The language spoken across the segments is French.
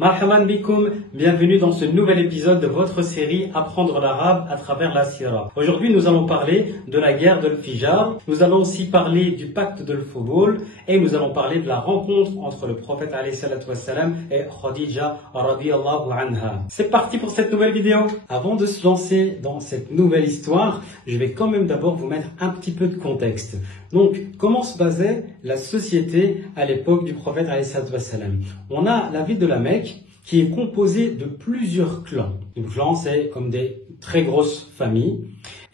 Marhaban bikoum, bienvenue dans ce nouvel épisode de votre série Apprendre l'arabe à travers la Sira. Aujourd'hui, nous allons parler de la guerre de l'Fijar, nous allons aussi parler du pacte de l'Fudul et nous allons parler de la rencontre entre le prophète alayhi salatu wassalam et Khadija radiyallahu anha. C'est parti pour cette nouvelle vidéo. Avant de se lancer dans cette nouvelle histoire, je vais quand même d'abord vous mettre un petit peu de contexte. Donc, comment se basait la société à l'époque du prophète alayhi salatu wassalam? On a la ville de la Mecque qui est composée de plusieurs clans. Les clans, c'est comme des très grosses familles.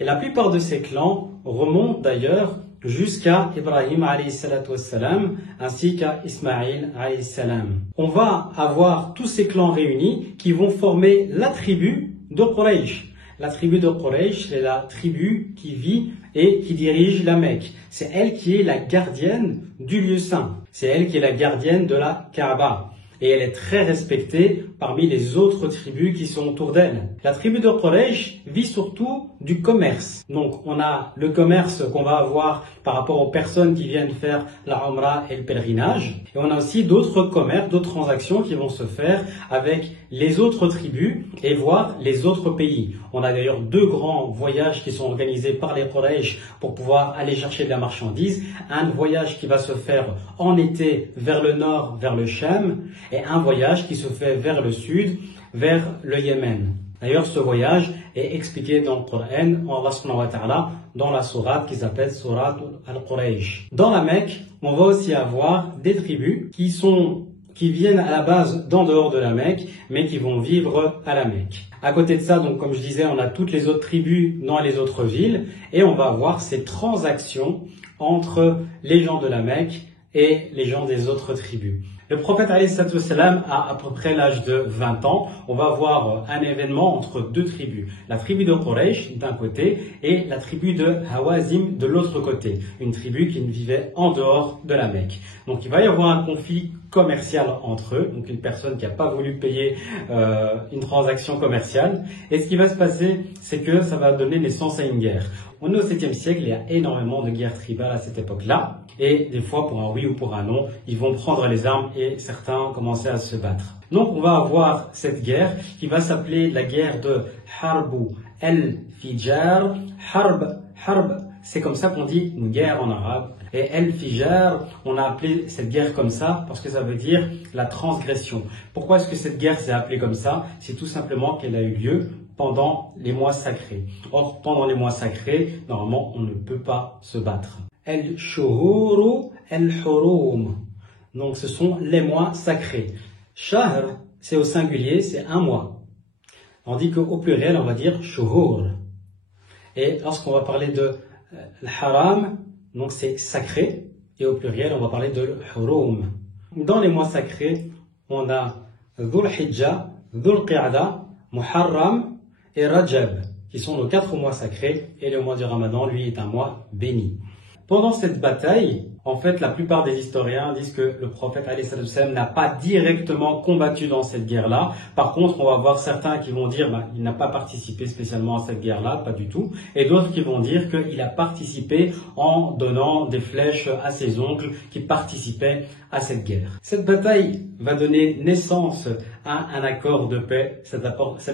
Et la plupart de ces clans remontent d'ailleurs jusqu'à Ibrahim alayhi salatu wassalam, ainsi qu'à Ismaïl alayhi salam. On va avoir tous ces clans réunis qui vont former la tribu de Quraysh. La tribu de Quraysh, c'est la tribu qui vit et qui dirige la Mecque. C'est elle qui est la gardienne du lieu saint. C'est elle qui est la gardienne de la Kaaba. Et elle est très respectée parmi les autres tribus qui sont autour d'elle. La tribu de Quraysh vit surtout du commerce. Donc on a le commerce qu'on va avoir par rapport aux personnes qui viennent faire la Umrah et le pèlerinage. Et on a aussi d'autres commerces, d'autres transactions qui vont se faire avec les autres tribus et voire les autres pays. On a d'ailleurs deux grands voyages qui sont organisés par les Quraysh pour pouvoir aller chercher de la marchandise. Un voyage qui va se faire en été vers le nord, vers le Sham, et un voyage qui se fait vers le sud, vers le Yémen. D'ailleurs, ce voyage est expliqué dans le Coran, Allah subhanahu wa ta'ala, dans la sourate qui s'appelle Sourate al-Quraysh. Dans la Mecque, on va aussi avoir des tribus qui viennent à la base d'en dehors de la Mecque, mais qui vont vivre à la Mecque. À côté de ça, donc comme je disais, on a toutes les autres tribus dans les autres villes, et on va avoir ces transactions entre les gens de la Mecque et les gens des autres tribus. Le prophète alayhi salatu wassalam a à peu près l'âge de 20 ans. On va avoir un événement entre deux tribus. La tribu de Quraysh d'un côté et la tribu de Hawazim de l'autre côté. Une tribu qui vivait en dehors de la Mecque. Donc il va y avoir un conflit commercial entre eux. Donc une personne qui n'a pas voulu payer une transaction commerciale. Et ce qui va se passer, c'est que ça va donner naissance à une guerre. On est au 7e siècle, il y a énormément de guerres tribales à cette époque-là. Et des fois, pour un oui ou pour un non, ils vont prendre les armes et certains commencer à se battre. Donc on va avoir cette guerre qui va s'appeler la guerre de Harbu el-Fijar. Harb, c'est comme ça qu'on dit une guerre en arabe. Et el-Fijar, on a appelé cette guerre comme ça parce que ça veut dire la transgression. Pourquoi est-ce que cette guerre s'est appelée comme ça? C'est tout simplement qu'elle a eu lieu pendant les mois sacrés. Or, pendant les mois sacrés, normalement, on ne peut pas se battre. El-Shuhuru el-Hurum. Donc, ce sont les mois sacrés. Shahr, c'est au singulier, c'est un mois. Tandis qu'au pluriel, on va dire Shuhur. Et lorsqu'on va parler de l'Haram, donc c'est sacré. Et au pluriel, on va parler de l'Hurum. Dans les mois sacrés, on a Dhul Hijjah, Dhul Qa'da, Muharram et Rajab, qui sont nos 4 mois sacrés, et le mois du Ramadan, lui, est un mois béni. Pendant cette bataille, en fait, la plupart des historiens disent que le prophète alayhi salatu wassalam n'a pas directement combattu dans cette guerre-là. Par contre, on va voir certains qui vont dire il n'a pas participé spécialement à cette guerre-là, pas du tout. Et d'autres qui vont dire qu'il a participé en donnant des flèches à ses oncles qui participaient à cette guerre. Cette bataille va donner naissance à un accord de paix. Cet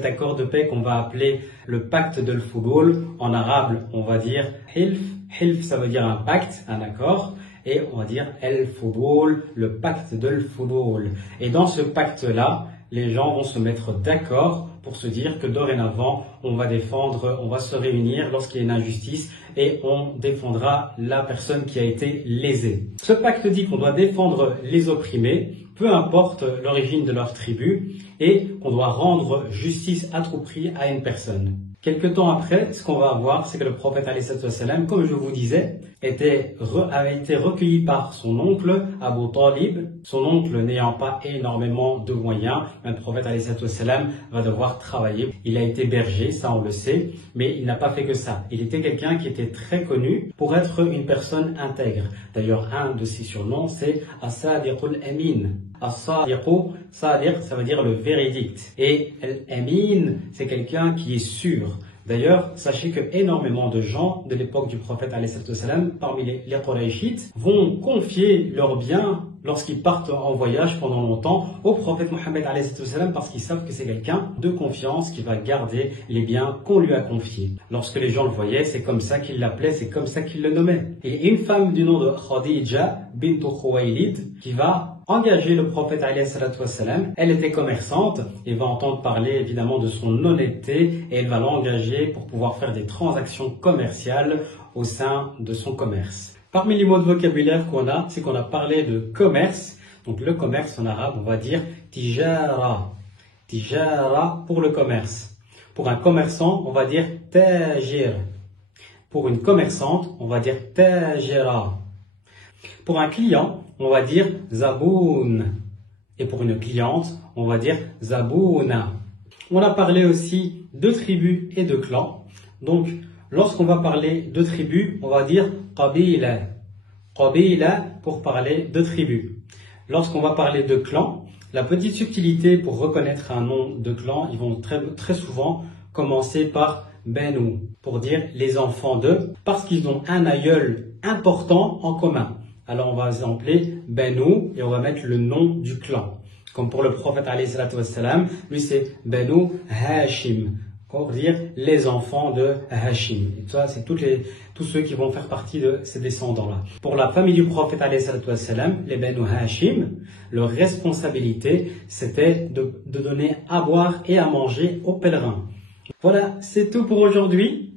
accord de paix qu'on va appeler le pacte de l'Fudul. En arabe, on va dire Hilf. Hilf, ça veut dire un pacte, un accord. Et on va dire El-Fudul, le pacte de l'Fudul. Et dans ce pacte-là, les gens vont se mettre d'accord pour se dire que dorénavant, on va se réunir lorsqu'il y a une injustice et on défendra la personne qui a été lésée. Ce pacte dit qu'on doit défendre les opprimés, peu importe l'origine de leur tribu, et qu'on doit rendre justice à tout prix à une personne. Quelque temps après, ce qu'on va avoir, c'est que le prophète alayhi salatu wassalam, comme je vous disais, avait été recueilli par son oncle Abu Talib. Son oncle n'ayant pas énormément de moyens, le prophète alayhi salatu wassalam va devoir travailler. Il a été berger, ça on le sait, mais il n'a pas fait que ça. Il était quelqu'un qui était très connu pour être une personne intègre. D'ailleurs, un de ses surnoms, c'est As-Sadiqul Amin. As-Sadiqu, Sadiq, ça veut dire le véridict. Et Al-Amin, c'est quelqu'un qui est sûr. D'ailleurs, sachez que énormément de gens de l'époque du prophète ﷺ, parmi les Qurayshites, vont confier leurs biens lorsqu'ils partent en voyage pendant longtemps au prophète Mohammed ﷺ parce qu'ils savent que c'est quelqu'un de confiance qui va garder les biens qu'on lui a confiés. Lorsque les gens le voyaient, c'est comme ça qu'ils l'appelaient, c'est comme ça qu'ils le nommaient. Et une femme du nom de Khadija bint Khuwaylid qui va engager le prophète ﷺ. Elle était commerçante et va entendre parler évidemment de son honnêteté et elle va l'engager pour pouvoir faire des transactions commerciales au sein de son commerce. Parmi les mots de vocabulaire qu'on a, c'est qu'on a parlé de commerce. Donc le commerce en arabe, on va dire tijara. Tijara pour le commerce. Pour un commerçant, on va dire tajir. Pour une commerçante, on va dire tajira. Pour un client, on va dire zaboun. Et pour une cliente, on va dire zabouna. On a parlé aussi de tribus et de clans. Donc, lorsqu'on va parler de tribus, on va dire qabila. Qabila pour parler de tribus. Lorsqu'on va parler de clans, la petite subtilité pour reconnaître un nom de clan, ils vont très souvent commencer par Benu, pour dire les enfants de, parce qu'ils ont un aïeul important en commun. Alors on va exempler Benu et on va mettre le nom du clan. Comme pour le prophète alayhi salatu wassalam, lui c'est Benu Hashim, pour dire les enfants de Hashim. Et ça c'est tous ceux qui vont faire partie de ces descendants-là. Pour la famille du prophète alayhi salatu wassalam, les Benu Hashim, leur responsabilité c'était de donner à boire et à manger aux pèlerins. Voilà, c'est tout pour aujourd'hui.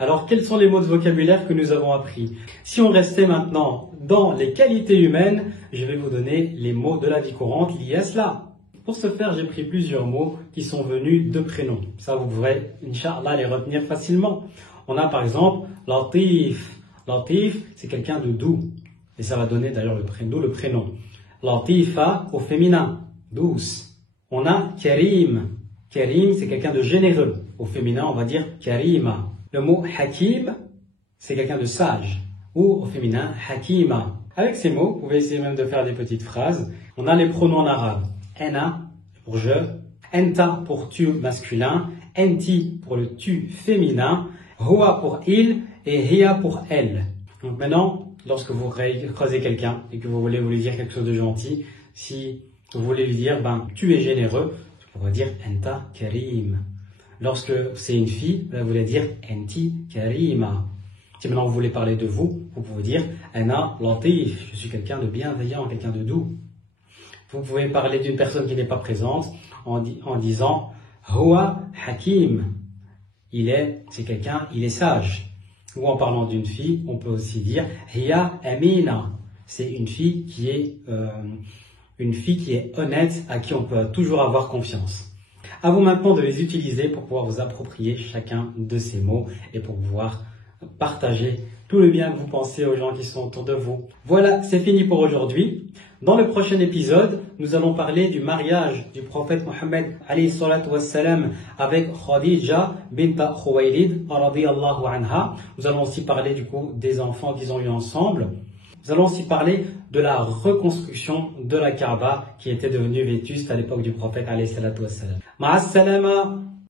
Alors, quels sont les mots de vocabulaire que nous avons appris? Si on restait maintenant dans les qualités humaines, je vais vous donner les mots de la vie courante liés à cela. Pour ce faire, j'ai pris plusieurs mots qui sont venus de prénoms. Ça, vous pourrez, Inch'Allah, les retenir facilement. On a par exemple Latif. Latif, c'est quelqu'un de doux. Et ça va donner d'ailleurs le prénom. Latifa au féminin, douce. On a Karim. Karim, c'est quelqu'un de généreux. Au féminin, on va dire Karima. Le mot Hakim, c'est quelqu'un de sage. Ou au féminin, Hakima. Avec ces mots, vous pouvez essayer même de faire des petites phrases. On a les pronoms en arabe. Ena pour je. Enta pour tu masculin. Enti pour le tu féminin. Huwa pour il. Et hiya pour elle. Donc maintenant, lorsque vous croisez quelqu'un et que vous voulez lui dire quelque chose de gentil, si vous voulez lui dire, tu es généreux, vous pourrez dire Enta Karim. Lorsque c'est une fille, vous voulez dire Enti Karima. Si maintenant vous voulez parler de vous, vous pouvez dire Ana Latif. Je suis quelqu'un de bienveillant, quelqu'un de doux. Vous pouvez parler d'une personne qui n'est pas présente en disant Huwa Hakim. C'est quelqu'un, il est sage. Ou en parlant d'une fille, on peut aussi dire Hiya Amina. C'est une fille qui est honnête, à qui on peut toujours avoir confiance. À vous maintenant de les utiliser pour pouvoir vous approprier chacun de ces mots et pour pouvoir partager tout le bien que vous pensez aux gens qui sont autour de vous. Voilà, c'est fini pour aujourd'hui. Dans le prochain épisode, nous allons parler du mariage du prophète Mohammed alayhi salatu wassalam avec Khadija bint Khuwaylid radiyallahu anha. Nous allons aussi parler du coup des enfants qu'ils ont eu ensemble. Nous allons aussi parler de la reconstruction de la Kaaba qui était devenue vétuste à l'époque du prophète alayhi salatu wassalam. Ma'as salama.